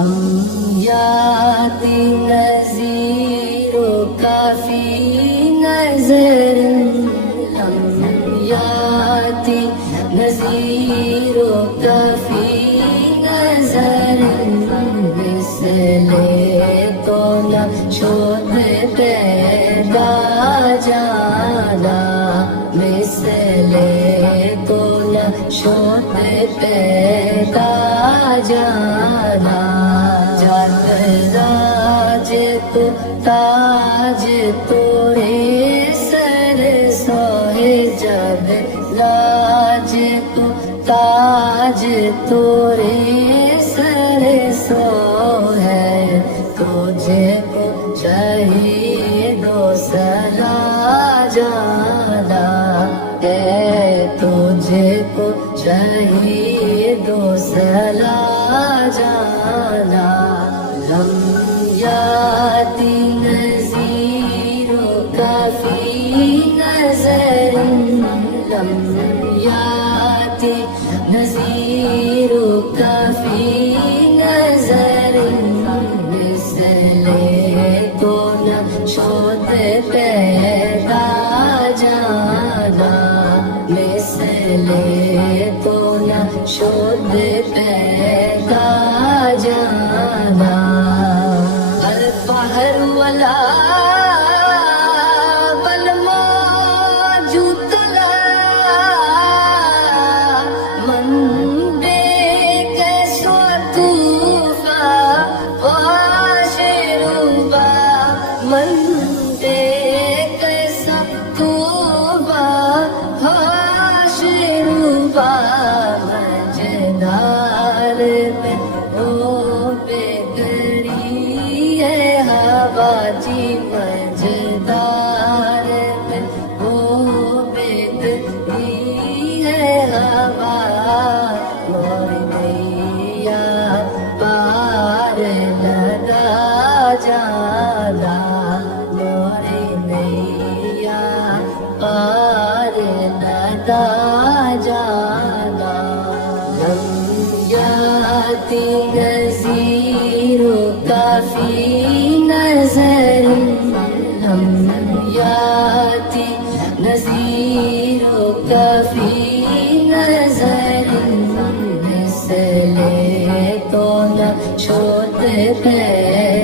لم یاتی نذیروں کا فی نظر لم یاتی نذیروں کا فی نظر مثل تو نہ شد پیدا جانا مثل تو نہ شد پیدا جانا جات راج تو تاج توڑے سر سوئے جب راج تو تاج توڑے سر سو ہے تجھے کو چاہیے دوسرا جانا ہے تجھے کو چاہیے دوسرا جانا لم یاتی نذیروں کا فی نظر لم یاتی نذیروں کا فی نظر مثل تو نہ شد پیدا جانا مثل تو نہ شد پیدا جانا الفہر ولا والموجود لا من بے کیسو طوفا واشروبا من بے کیسا طوفا واشروبا مجدار میں او بے گری ہے ہوا جی مجدار میں او بے گری ہے ہوا موری نیا پار لگا جانا موری نیا پار لگا جانا لم یاتی نذیروں کا فی نظر لم یاتی نذیروں کا فی نظر مثل تو نہ شد پیدا